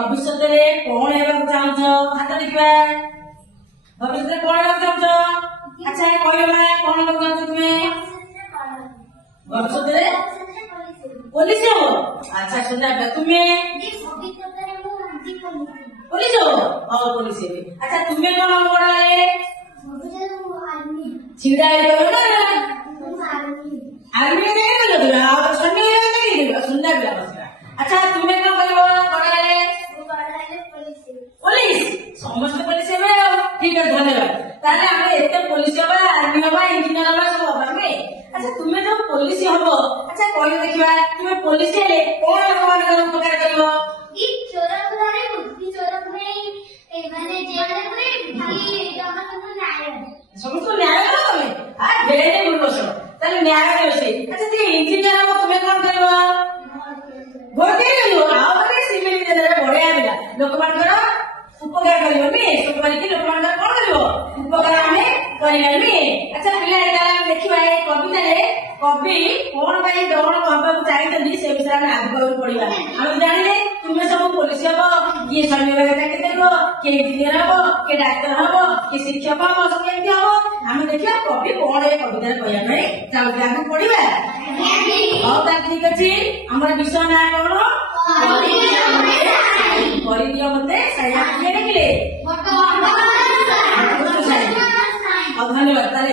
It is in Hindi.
भविष्य में कौन है चाहूच हाथ देखा भविष्य में कौन है चाहूच अच्छा कहला कौन है चाहूच तुम्हें भविष्य में पुलिस हो अच्छा सुना तुम्हें पुलिस हो और पुलिस अच्छा तुम्हें कौन हम पढ़ा है छिड़ा आर्मी में नहीं बोलो और सुनने नहीं सुनना भी आवश्यक अच्छा तुम्हें कौन बोलो पढ़ा है पुलिस समस्त पुलिस है ठीक है धन्यवाद ताले हम एते पुलिस हबा आर्मी हबा इंजीनियर हबा सब हबा में अच्छा तुम्हें जो पुलिस हबो अच्छा कोई देखिबा तुम्हें पुलिस हेले कोन लोकमान का उपकार करलो ई चोरा धरे बुद्धि चोरा पुरे माने जेल पुरे खाली जमा करनो न्याय समस्त न्याय करो तुम्हें आ बेरे बोलसो ताले न्याय होसे अच्छा ते इंजीनियर हबो तुम्हें कोन करबो गोटे लो आ बरे सिविल इंजीनियर बढिया बिला लोकमान करो उपकार करियो ने लोकमान के लोकमान का कोन करियो उपकार हमें करियो अच्छा पिला एटा देखिबा ए कविता रे कवि कोन भाई दौड़ कहबा को चाहतनी से विषय में आगे और पढिबा हम जानिले तुमे सब पुलिस हबो ये सैन्य विभाग के देबो के इंजीनियर हबो के डॉक्टर हबो के शिक्षक हबो सब केमती हबो हम देखिया कवि कोन ए कविता कहया में चाहते आगे पढिबा और ता ठीक अछि हमर विषय ना कोन परिदियो मते साया के देखले धन्यवाद।